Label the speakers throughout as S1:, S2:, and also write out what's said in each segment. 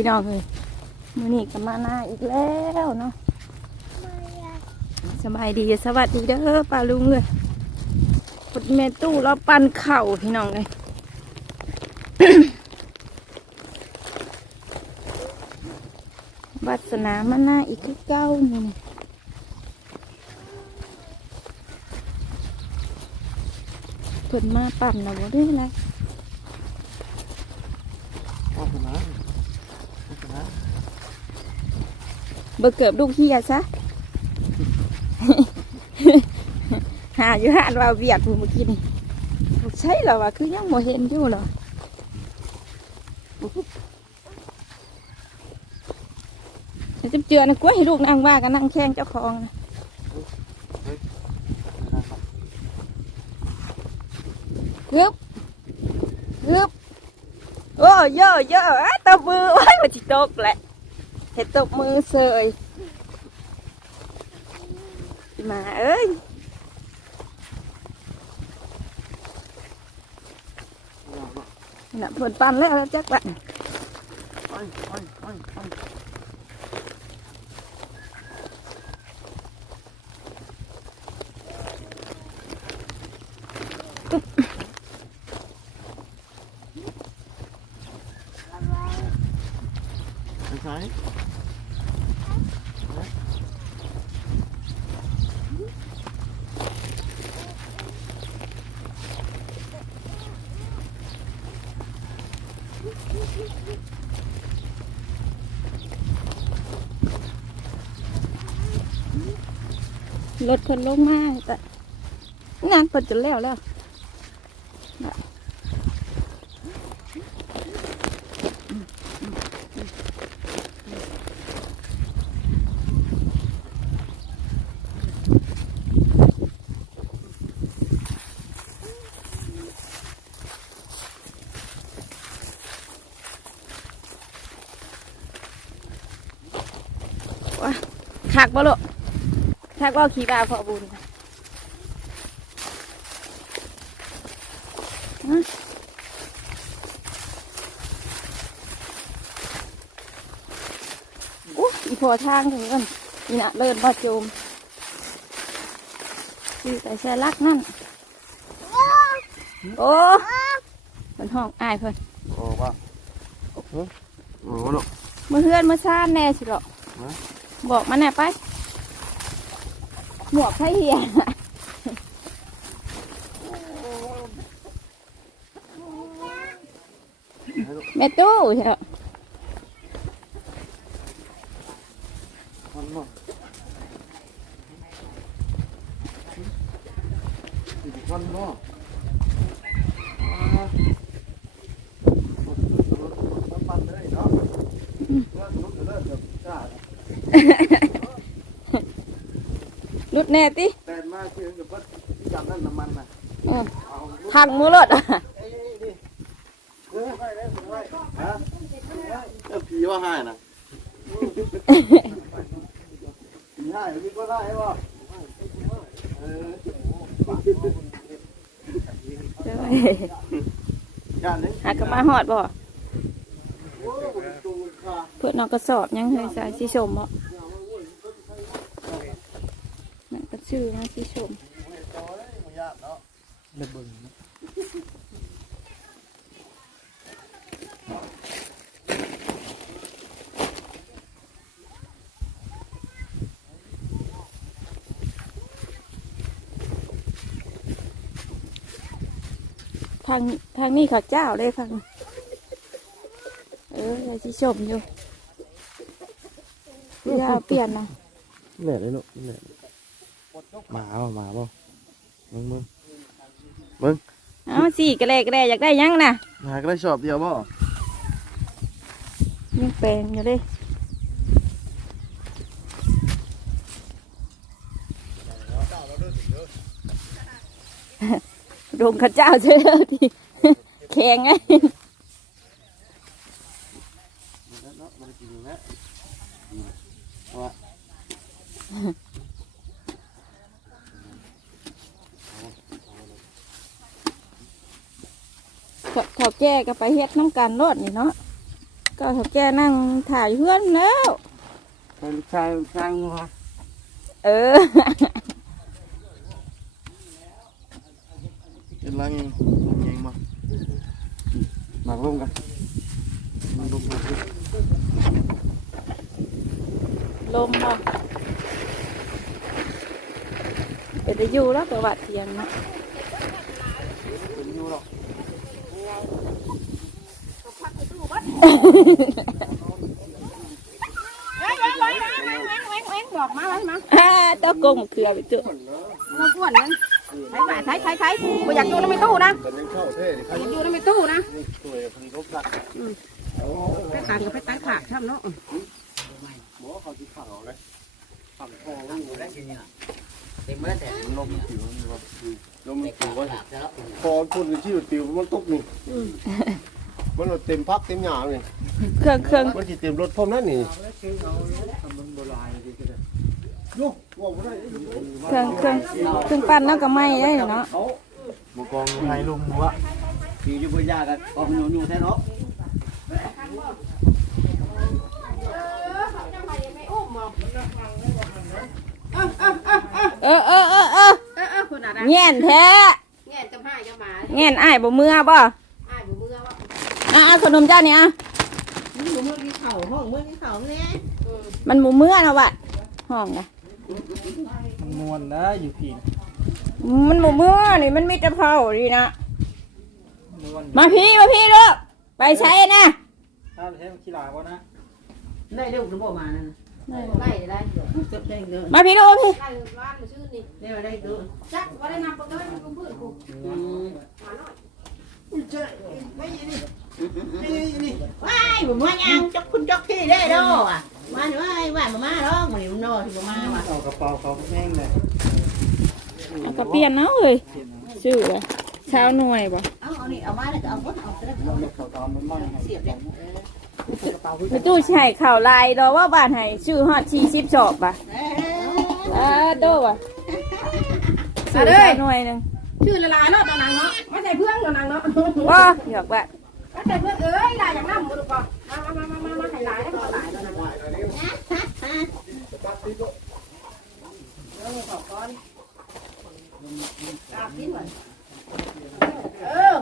S1: พี่น้องเลยมือนี้ก็มาหน้าอีกแล้วเนาะสบายดีสวัสดีเด้อป้าลุงเลยพดแม่ตู้เราปั่นเข่าพี่น้องเลยวัสนามาหน้าอีกเก้านี่นะเพิ่นมาปั่นนะบ่ได้ไร
S2: ว่าชนะว่าชนะ
S1: เบิกเกือบลูกเฮียซะหาอยู่หานว่าเวียดผู้เมื่อกี้นี่ใช่หรอวะคือยังโมเห็นอยู่เหรอจะเจือนะกล้วยให้ลูกนั่งว่ากันนั่งแข้งเจ้าของนะกึบกึบโอ้เยอะเยอะอะบือโอ้ยมันจิตกแหละ เห็ดตบมือเสยมาเอ้ยน่ะเพิ่นปันแล้วจักละ
S2: ไปไปไปไปไปใช้
S1: รถเพิ่นลงมาแต่งานเพิ่นจะแล้วแล้ว คักบ่ลูกถ้าก็ขี่บาพอบุญนะฮะอู้อีพอทางถึงกันนี่นะเลินบ่โจมคือแต่แช่ลักนั่น โอ้เป็นห้องอายเพิ่น
S2: โอ้ว่าโอ้โหลูก
S1: เมื่อเพื่อนเมื่อชาติแน่สิหรอก
S2: ฮะ
S1: บอกมาแน่ไป หมวกไผ่เหีย
S2: ให้ลูก
S1: แม่ตู้ใช่ไหม
S2: มันบ่อีกวันบ่อ่าปั่นเลยเนาะเลิกลุกเลิกเดี๋ยวจ้า
S1: รุด แน่ติ
S2: แต่มาเชื่อกับว่าจำนั่นน้ำมันน่ะ
S1: อืม
S2: เอาลูก
S1: ทางมือรถอะ
S2: เอ้ยนี่เออให้ได้ผมให้ฮะเออผีว่าให้นะผีให้พี่ก็ได้บ่เออ
S1: เจ้ย
S2: ย่านนี้
S1: หากนมาหอดบ่
S2: โอ้ยตูนค่ะ
S1: เพื่อนเอากระสอบยังเคยใส่สีชมบ่นั่นก็ ชื่อนะสีชม
S2: เล็บเบิ่ง
S1: ทางทางนี้เขาเจ้าเลยฟัง เออใส่สีชมอยู่พี่ดาวเปลี่ยนนะ
S2: เหนื่อยเลยลูกเหนื่อยห มาบ่หมาบ่มึงมึง
S1: เอาสีกระแลกระแลอยากได้ยังนะ
S2: หาก็ได้ชอบเดียวบ่
S1: ยังแปลงอยู่เลยโรงข้าเจ้าเชื่อที่แข็งไง
S2: เนาะมันกินนะเอาวะ
S1: เขาเขาแก้ก็ไปเฮ็ดน้ำกันรดนี่เนาะก็เขาแก่นั่งถ่ายเพื่อนแล้ว
S3: เป็นชายช่างวะ
S1: เออ
S2: เป็นลังลงเองมาหมักลงกันหมักลงกัน
S1: ลมบ่เดี๋ยวจะอยู่แล้วประวัติเทียงเนาะ
S2: เป็นอยู่หรอก
S4: บอกมาไว้มา
S1: อ่าเต้ากงเขือไปจุ
S4: เราป้วนนั้นใช้บ่ายใช้ใช้ใช้กูอยากอยู่ในตู้นะ
S2: กันยังเข้าเท่ดิ
S4: อยากอยู่ในตู้นะ
S2: สวยคนเขาตัด
S4: ไปตังกับไปตังขาดทำเนาะ
S2: หมอเขาที่ข่าวเลยฝั่งคอมันอยู่แล้ว
S3: เต็มแล้วแต่
S2: ลมผิวมันว่าลมผิวว่า
S3: หลับแล้ว
S2: คอพุ่นที่ผิวมันตกนี่ มันเต็มพักเต็มหยาเลย
S1: เครื่องเครื่อง
S2: มันจะเต็มรถพร้อมนั่นนี่ลูกว่าบ่ได้
S1: เครื่องเครื่องเครื่องปั้นเนาะก็ไหม้ได้เนาะ
S2: บุกองไทยลุงหัว
S3: อยู่อยู่บนยากันออกอยู่อยู่แท้เนาะ
S1: เออเออเออเออ
S4: เออเออคนอะไร
S1: แง่นแท้
S4: แง่จะพายจะมา
S1: แง่นอ้ายบ่เมื่อบ่
S4: อ้ายอยู่เมื่อว่า
S1: อ่าขนมเจ้านี่อะ
S4: อยู่เมื่อที่เขาห้องเมื่อที่เขาเนี่ย
S1: มันบ่เมื่อเนาะวะห้องนะ
S3: มันมวนนะอยู่ผี
S1: มันบ่เมื่อนี่มันมีแต่เผาดีนะ
S3: มวน
S1: มาพี่มาพี่ลูกไปใช้นะ
S3: ถ้าใช้ขี้หลาบ่นะ
S4: ได้เร็วหรือเปล่ามานั่นได้ได้เจ็บแดงเดิน
S1: มาพี่ลูกมาพี่
S4: ได้ร้านมาชื่อนี่ได้ได้ดูจักว่าได้นำไปเลยมันก็พื้นกูมาหน่อย
S5: ว้ายผมว่ายังจกคุณจกที่ได้ดออะมาหน่อยว่ามามาดอกมันอยู่นอที่บ่มาว่ะ
S3: เอากระเป๋าเขาแห้งเลย
S1: เอากระเปียนเนาะเอ้ยชื่อว่าชาวหน่วยบ่
S5: เอาเอานี่เอามาแล้วก็เอาหมดเอาแล้วเอา
S3: เขาตามมันมั่ง
S5: เสียบแล้ว
S1: ไปตู้ใช้ข่าวลายดอว่าบ้านให้ชื่อฮอด40ศอกบ่ะ
S5: เอ้ย
S1: อ่าโตบ่ะชื่อชาวหน่วยหนึ่ง
S4: ชื่อละลายเนาะตอนนั้นเนาะไม่ใช่เพื่อนตอนนั้นเนาะ
S1: บ่หยอกว่า
S4: ไม่ใช่เพื่อนเอ้ยลายอย่างนั้นมึงดูก่อนมามามามามาให้ลายได้ก่อนลายตอนนั้นเออ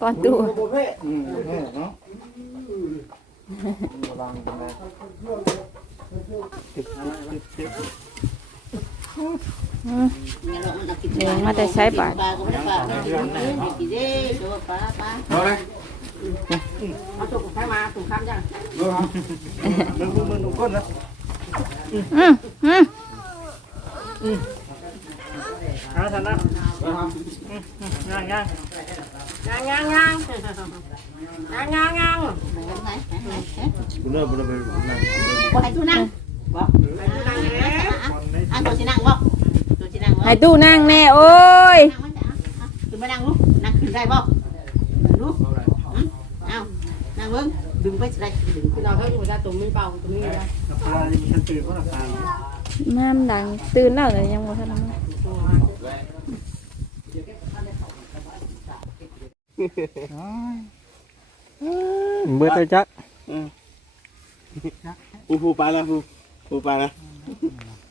S1: ก่อนตู้
S2: โบเพ่
S3: อืมเนาะระวังกันนะติดติดติด
S1: อืม
S5: เนี่ยเรามันจะกิน
S1: เองมาแต่ใช้บาท
S5: ปลาก็ไม่ได้ปลาไม่ได้กินเด้ตัวปลาปลา
S2: เอาเลย
S4: เอาตัวใครมาถูกคำยัง
S3: มึงมึงมึงก้นนะ
S1: อืมอืม
S3: หาทันนะย่างย่าง
S4: ยังยังยังยังยังยัง
S5: ไหนไหนไหน
S2: บุญเลิศบุญเลิศไปนั่ง
S5: บ่ให้ทุนั่งบ่
S4: ยังเลย
S5: อันตัวสินั่งบ่ตัวสินั่งบ่
S1: ให้ตู้นั่งแน่โอ้ย
S5: นั่งมันจะขึ้นมานั่งลูกนั่งขึ้นได้บ่ลูกเอานั่งเบิ่งดึงไปสิได้ดึง
S4: คือเราเขาอยู่ได้ตัวมีเป่าตัวมีได้
S3: กับปลาฉันตื่นเพราะราคา
S1: น้ำดังตื่นแล้วเลยยังบ่ทันมา
S3: เบื่อตัวจัก
S2: ปูปูไปแล้วปูปูไปแล้ว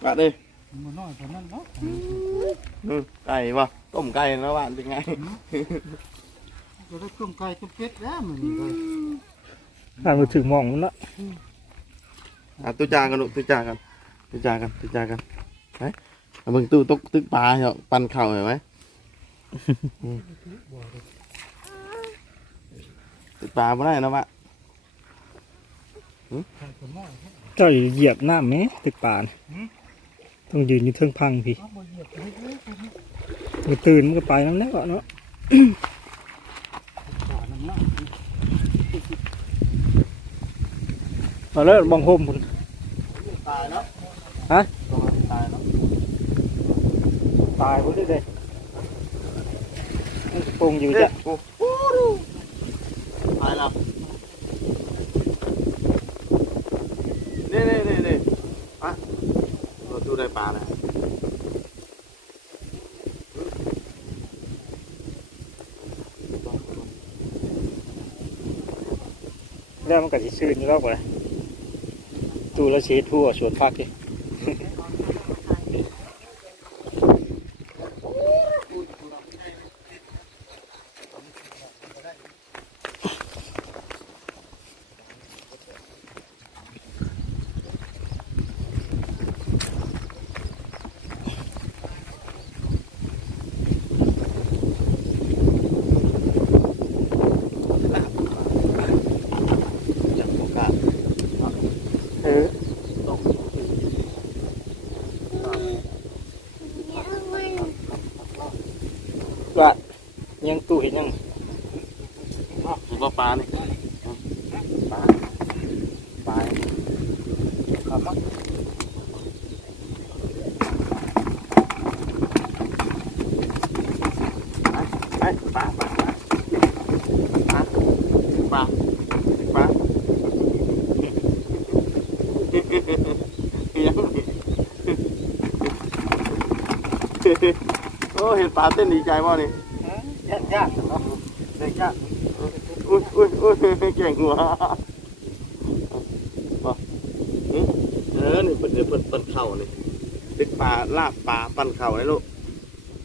S2: ปะเลย
S3: มันน้อยกว่านั้นเนาะ
S2: อืมไก่ป่ะต้มไก่นะบ้านเป็นไง
S3: จะได้ต้มไก่ต้มเป็ดแล้วมันอ่านมาถึงมองมันละ
S2: อะตู้จานกันลูกตู้จานกันตู้จานกันตู้จานกันไหนเอาเบิ่งตู้ตกตึกปลาเหรอปั่นเข่าเห็นไหมอืมตึกปลาไม่ได้นะวะ
S6: เจ้าอย่าเหยียบหน้าแม่ตึกป่าน ต้องยืนอยู่เทิงพังพี่มันตื่นมันก็ไปน้ำแล้วเนาะเอาแล้วบังโฮมพุ่น
S2: ตายแล้ว
S6: ฮะ
S2: ตายแล้ว
S6: ตายพุ่นเลยมันก็ปรุงอยู่
S2: เอ๊ะ
S6: จ้ะ
S2: โอ้โหดูตายแล้วนี่นี่นี่นี่อะ ดูได้ปลาแล้ว
S6: แล้วแล้วมันก็สิชื่นอยู่แล้วบ่ตู้ละเชดทั่วสวนพักนี่
S2: อยากโอกาส
S6: เออว่า ยังตู้เห็นยัง
S2: หรือว่าปลาเนี่ยปลาปลาครับไปปลาปลาปลาปลาปลาปลาโอ้เห็นปลาเต้นดีใจมั้นี่
S6: ยากยากเนาะเด็กยาก
S2: อุ้ยอุ้ยอุ้ยเก่งหัวบ่หึเออนี่เปิดเปิดเปิดเข่านี่ติดปลาลาบปลาปั่นเข่าเลยลูก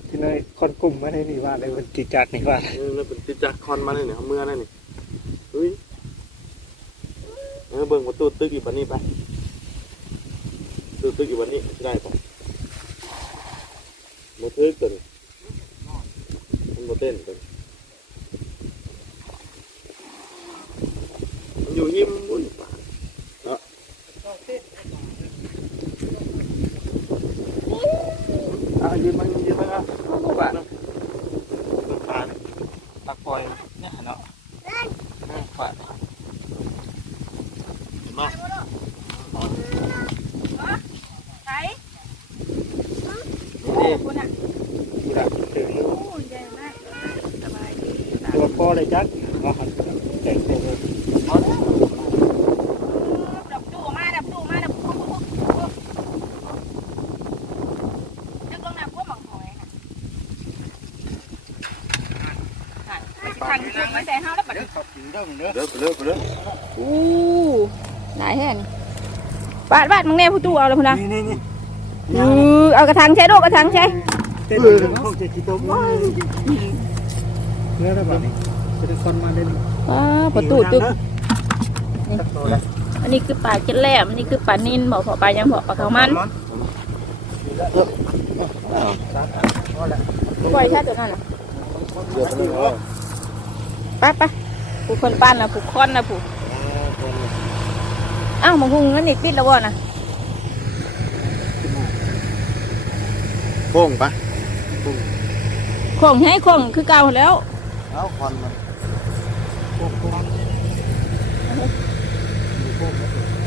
S6: ที่น้อยคนกลุ่มมาได้นี่ว่าในวันติจักนี่ว่า
S2: เออเป็นติดจากคอนมาเลยเนี่ยเขาเมื่อนั่นนี่เฮ้ยเออเบิ่งประตูตึกอีกบันนี้ไปประตูตึกอีกบันนี้ได้ปะมาทึกตัวนี้ มันมาเต้นตัวนี้มันอยู่หิมบุญป่าเนาะอะยืนมันยืนมันอะ
S6: ว่า
S2: ปลาเนี่ย
S6: ปากปล่อยเนี่ยเนาะว่า
S2: เห็นปะ
S1: ใช้
S2: นี่
S1: คุณอะ
S6: ดูละถึง
S1: โอ้ใหญ่มากเลยสบายดี
S6: ตัวพ่ อเลยจักว่าหันแต่งตัวเลย
S1: ดับดูมาดับดูมาดับปุ๊บปุ๊บปุ๊บนึกลงน้ำพวกหมังหอยค่ะทางทางไม่ใส่ห้าแล้วบัด
S3: เด้อขอบคุณเด้อเด้อ
S2: เลิกเลิกเลิก
S1: อู้หลายแห่งบาดบาดมึงแน่ผู้ตู้เอาเลยพุ่นนะ
S3: นี่นี่นี่
S1: อือเอากระถางใช้ดกกระถางใช้
S3: เต้นเลยพวกเจ็ดกิโลเนื้อแล้ว แบบนี้จะได้คนมาเล่น
S1: ว้าประตูตึกอันนี้คือปลาเจ็ดแหลมอันนี้คือปลานินบอกพอปลายังพอปลาเขามันปล่อยแค่ตัวนั้นน่ะ
S2: เดี๋ยวไปเลย
S1: ไปไปผู้คนปั้นนะผู้ค้อนนะผู้อ้าวมังคุงนั่นนี่ปิดแล้วบ่นะ
S2: โค้งปะ
S1: ของให้ของคือเก่าแล้ว
S2: เอาควันมัน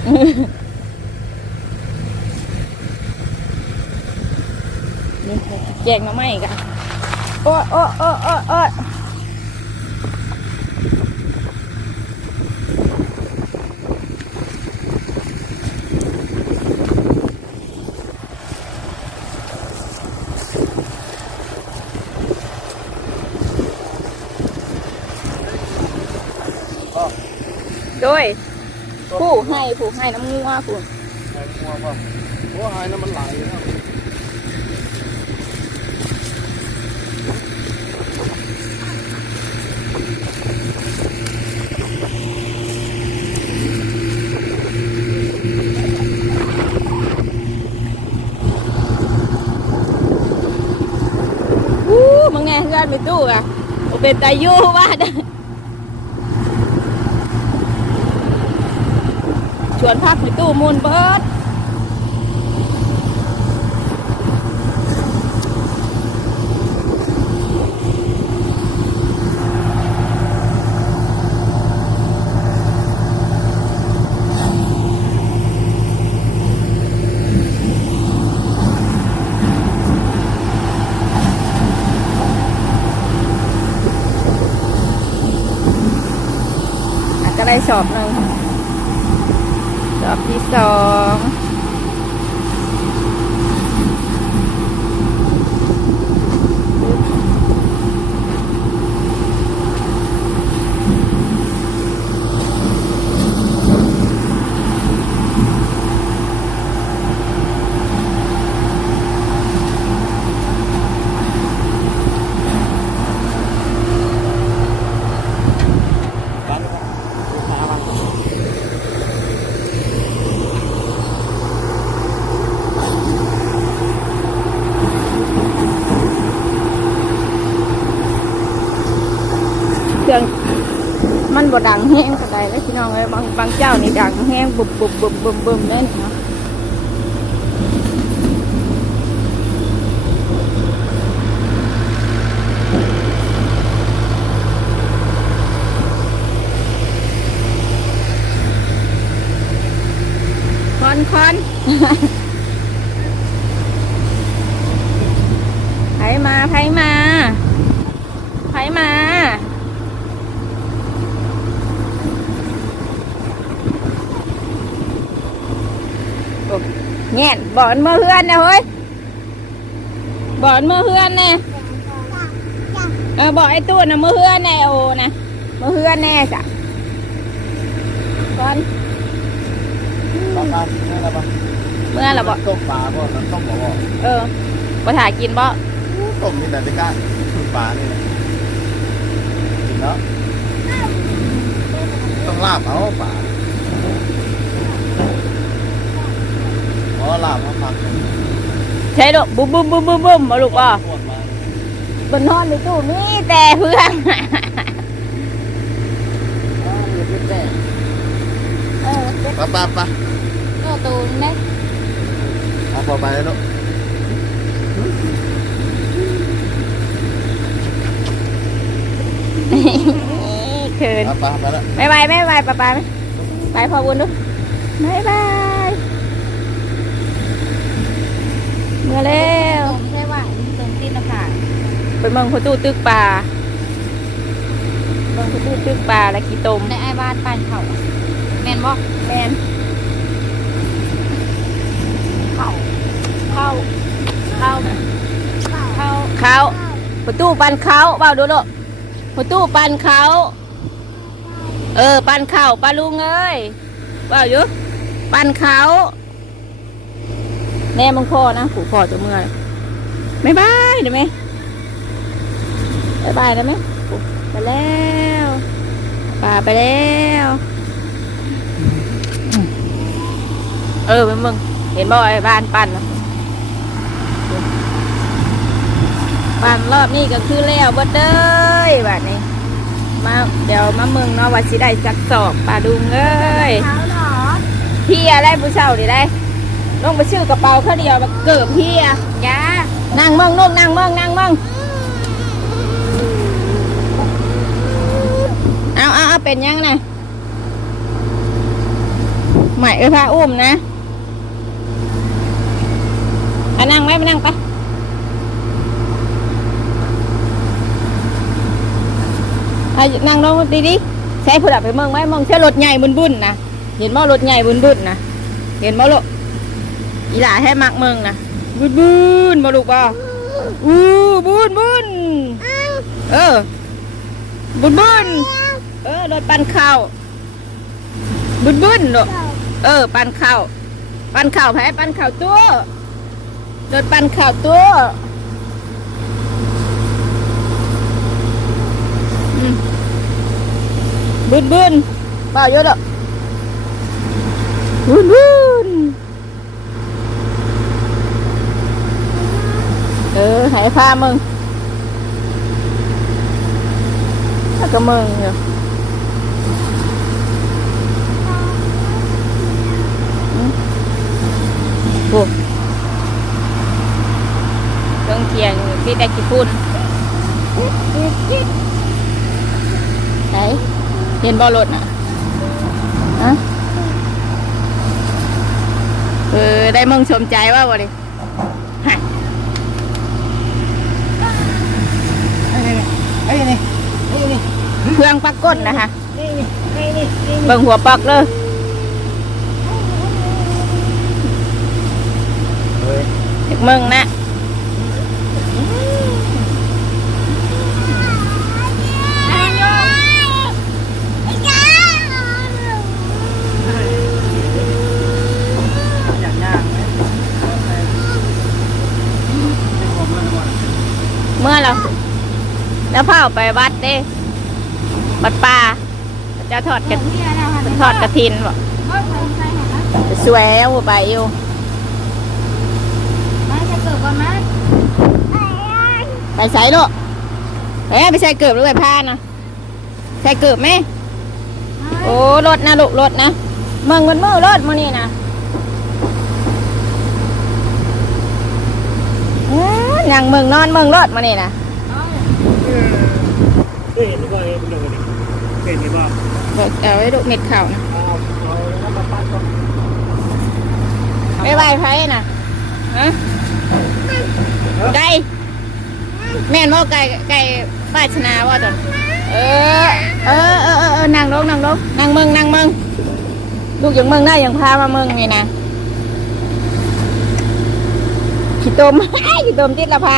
S1: นี่แจกมาใหมกันโอ้โอ้โอ้โอ้โอ้โดย ผู้ให้ผู้ให้น้ำงัวผู้
S2: งัวป่ะโอ้หายน้ำมันไหลแล้ว
S1: อู้มึงไงเพื่อนไปตู้อะเป็นตายู่ว่าเด้อช วนพักไปตู้มูลเบิดอะก็ได้สอบ หนึ่งสอบที่สองางบางเจ้านี่ บุบบุบบุบบุบบุบนั่นเนาะคอนคอน ไผมาไผมาไผมา โอ้ แง่นบอนมือเฮือนนะเฮ้ยบอนมือเฮือนแน่เออบอกไอ้ตู้นะมือเฮือนแน่โอ้นะมือเฮือนแน่จ้ะก่อน
S2: ปลาปลาเนี่ยนะปะ
S1: เมื่อละบอก
S2: ต้มปลาบ่น้ำต้มบ่บ่
S1: เออมาถ่ายกินบ่
S2: ต้มนี่แต่ไม่กล้าปลานี่แหละกินเนาะต้องลาบเอาปลา อ๋อลาบเอาผัก
S1: ใช่ลูกบุ้มบุ้มบุ้มบุ้มบุ้มมาลูกบ่
S2: พวกมา
S1: บนนอนในตู้มีแต่เพื่อนเออ
S2: ปลาปลาปลา
S1: ก็ตูนได้
S2: เอาพอไปแล้วเนาะ
S1: เขิน
S2: ปลาปลาไปแล้ว
S1: ไม่ไปไม่ไปไปไปไปพอบุญดูบายบาย เมื่อเร็ว
S4: ใช่ว่าตรงตีนผา
S1: ไปเมืองประตูตึกป่าเมืองประตูตึกป่าและขี้ตม
S4: ในไอ้บ้านปานเขาแม่นบ่
S1: แมนเข้าเข้าเข้าเข้าเข้าประตูปันเขาเบาดูลูกประตูปันเขา เออปันเข่าปลาลุงเอ้ยเบาอยู่ปันเขา แม่มึงคอนะผูคอจะเมื่อยไม่บายเดี๋ยวไหมบายบายได้ไหมไปแล้วป่าไปแล้ว เออมึงเห็นบ่ไอ้บ้านปั่นน่ะปั่นรอบนี้ก็คือแล้วเบิดเด้ยบัดนี้มาเดี๋ยวมาเมืองเนาะว่าสิได้จักสอบปลาดุงเอ้ย
S4: เท้าหรอ
S1: พี่อะไรผู้เช่าดิได้ ลงไปชื่อกระเป๋าเขาเดียวแบบเกิบพี่อะ
S4: จ้า
S1: นั่งเมืองลูกนั่งเมืองนั่งเมืองเอาเอาเอาเป็นยังไงใหม่เอ้ยพาอุ้มนะเอานั่งไว้ไปนั่งไปเอานั่งลงดีดิใช้ผู้ดับไปเมืองไหมเมืองใช้รถใหญ่บุญบุญๆนะเห็นบ่รถใหญ่บุญบุญๆนะเห็นบ่ลูก อีหล่าให้มักเมืองนะบุญบุญๆบ่ลูกบ่อู้บุญบุญเออบุญบุญเออรถปั่นข้าวบุญบุญลูกเออ ปั่นข้าวปั่นข้าวแพ้ปั่นข้าวตัวรถปั่นข้าวตัวบุญบุญเปล่าเยอะดอกบุญบุญ เออใหายพามึงแล้วก็มึงอยู่อืมโอ้เครื่องเคียงพี่แต่กี่ฝุ่นไหนเห็นบอรถน่ะอะเออ ได้มึงสมใจว่าบ่ดิฮะ
S3: ไอ้นี่ไอ้นี่
S1: เครื่องปักก้นนะคะ
S3: นี่นี่นี่นี่นี่
S1: เบิ่งหัวปักเลย
S2: เฮ้ย
S1: เด็กมึงนะเมื่อเรา แล้วพาเอาไปวัดเด้วัดป่าเจะทอดกระ
S4: เนี่ยนะ
S1: ทอดกระถินบ่
S4: เอ้ยไปไปไหนนะ
S1: สวยเอาไปอยู่
S4: มาจะเกิดก่อนมา
S1: ไปใส่ลูกเอ้ยไปใส่เกือบหรือไปผ้านะใส่เกือบไหม
S4: เฮ้
S1: โอ้รถนะลูกรถนะเมืองมันมือรถมานี่นะอื้อนั่งเมืองนอนเมืองรถมานี่นะ
S6: เคยเห็นหรือเปล่าเอ็มเดี๋ยวนี้เคยเห็นหรือเปล่า
S1: บอกเอาไว้ดูเม็ดข่าวนะ
S6: อ้าเอาแล้วมาปั้นก่อน
S1: ไม่ไหวไพ่น่ะฮะไก่แม่นว่าไก่ไก่ป้าชนะว่าตอนเออเออเออเออนั่งลงนั่งลงนั่งมืองนั่งมืองลูกอย่างมืองได้อย่างพามามืองนี่นะขี้ตมขี้ตมติดละพา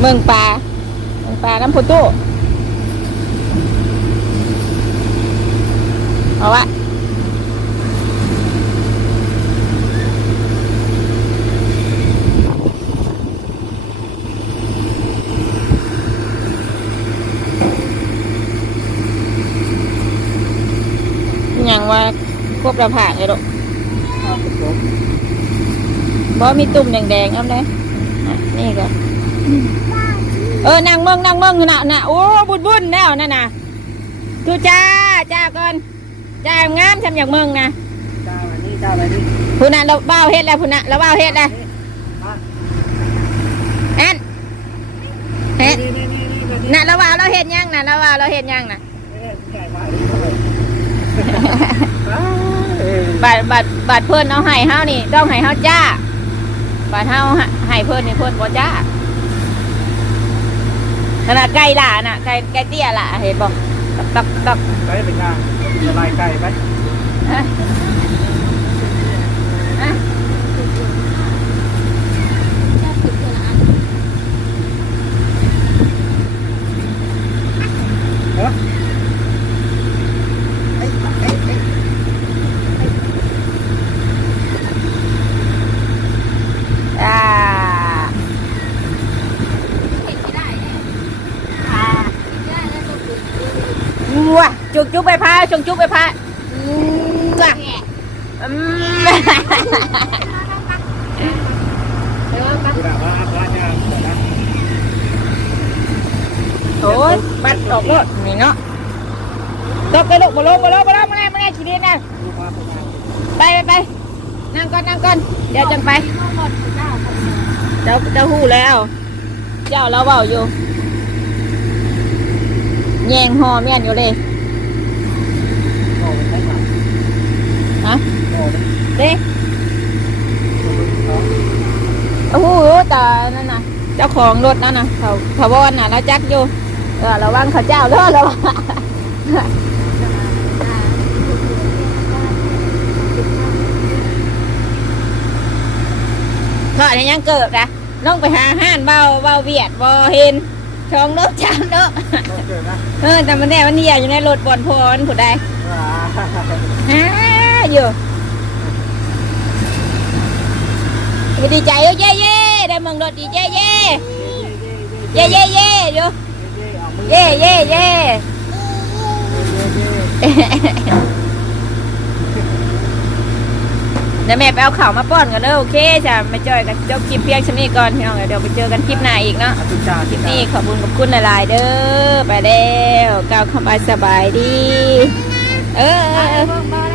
S1: เมืองป่า เมืองป่าน้ำพุตู้เอาวะอย่างว่าควบระผ่าเลยลูกบ่มีตุ่มแดงๆเอาเลยอะนี่ก็ เออนั่งเมืองนั่งเมืองอยู่น่ะน่ะโอ้บุญบุญแล้วนั่นน่ะดูจ้าจ้าก่อนจ้างามทำอย่างเมืองนะ
S6: เจ้าอันนี้เจ้าอะไรนี่
S1: พูน่ะเราเบ้าเฮ็ดแล้วพูน่ะเราเบ้าเฮ็ดแล้วแอนเฮ็ด
S6: นี่นี่นี่นี่นี่
S1: น่ะเราเบ้าเราเฮ็ดยังน่ะเราเบ้าเราเฮ็ดยังน่ะ
S6: ใหญ่มากเลยเออบา
S1: ดบาดบาดเพิ่นเอาให้เฮานี่ ต้องให้เฮาจ้าบาดเฮาให้เพิ่นนี่เพิ่นบ่จ้า ขนาดไก่ล่ะน่ะไก่ไก่เตี้ยล่ะเห็นบ่ตักตักตัก
S6: ไปเป็นงานละลายไก่ไป
S1: ฮะฮะอ่าว้า จุกจุกไปพาจุกจุกไปพาอืมว้าอืม
S6: ดูนะว่าว่าจะเดี๋ยวนะ
S1: โอ้ยบัดออกรถนี่เนาะตกไปลูกบ่ลงบ่ลงบ่ลงมาแน่มาแน่ขี้ดินนะ
S6: ดูมาประมาณ
S1: ไปไปไปนั่งก่อนนั่งก่อนเดี๋ยวจังไปเจ้าเจ้าหู้แล้ว เจ้าเราเบาอยู่แยงหอแม่นอยู่เลย
S6: โอ้เป็นไงครับ
S1: ฮะ
S6: โอ้เป็น
S1: เด้โอ้โหแต่นั่นน่ะ เจ้าของรถนั่นน่ะเขาเขาวอนน่ะแล้วจักอยู่เออระวังเขาเจ้าเด้อระวังทอดให้ยังเกิดนะน้องไปหาห้านเบาเบาเวียดบอเห็นชองนกจามนก
S6: ต้องเกิดนะ
S1: เออแต่มันแน่มันเนี่ยอยู่ในรถบอลพรผู้ใด
S6: ว้า
S1: ฮะ อยู่ไปดีใจเอ้ยเย่เย่ได้เมืองรถดีเย่เย่เย่เย่เย่อยู่เย่เย่เย่เดี๋ยวแม่ไปเอาข่าวมาป้อนกันเด้อโอเคจ้ะไม่จอยกันจบคลิปเพียงชนี้ก่อนพี่น้องเดี๋ยวไปเจอกันคลิปหน้าอีกเนาะ
S6: ตุจ่า
S1: คลิปนี้ขอบคุณขอบคุณหลายๆเด้อไปแล้วก้าวเข้าไปสบายดี เออเออเออ